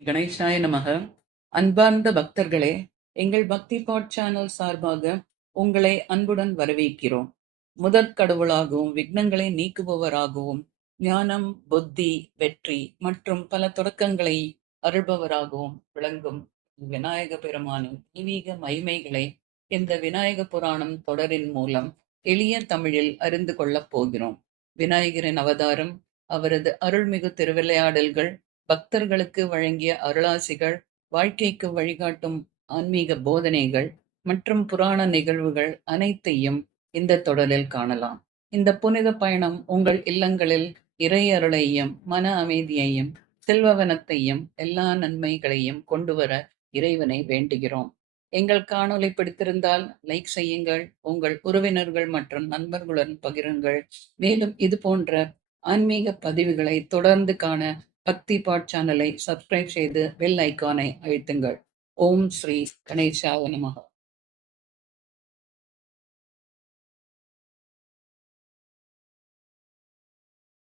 கணேசாய நமக. அன்பார்ந்த பக்தர்களே, எங்கள் பக்தி பாட் சேனல் சார்பாக உங்களை அன்புடன் வரவேற்கிறோம். முதற் கடவுளாகவும் விக்னங்களை நீக்குபவராகவும் ஞானம், புத்தி, வெற்றி மற்றும் பல தொடக்கங்களை அருள்பவராகவும் விளங்கும் விநாயக பெருமானின் தெய்வீக மகிமைகளை இந்த விநாயக புராணம் தொடரின் மூலம் எளிய தமிழில் அறிந்து கொள்ளப் போகிறோம். விநாயகரின் அவதாரம், அவரது அருள்மிகு திருவிளையாடல்கள், பக்தர்களுக்கு வழங்கிய அருளாசிகள், வாழ்க்கைக்கு வழிகாட்டும் ஆன்மீக போதனைகள் மற்றும் புராண நிகழ்வுகள் அனைத்தையும் இந்த தொடரில் காணலாம். இந்த புனித பயணம் உங்கள் இல்லங்களில் இறை அருளையும் மன அமைதியையும் செல்வவனத்தையும் எல்லா நன்மைகளையும் கொண்டு வர இறைவனை வேண்டுகிறோம். எங்கள் காணொளி பிடித்திருந்தால் லைக் செய்யுங்கள், உங்கள் உறவினர்கள் மற்றும் நண்பர்களுடன் பகிருங்கள். மேலும் இது போன்ற ஆன்மீக பதிவுகளை தொடர்ந்து காண பக்தி பாட் சேனலை சப்ஸ்கிரைப் செய்து பெல் ஐக்கானை அழுத்துங்கள். ஓம் ஸ்ரீ கணேசாய நமக.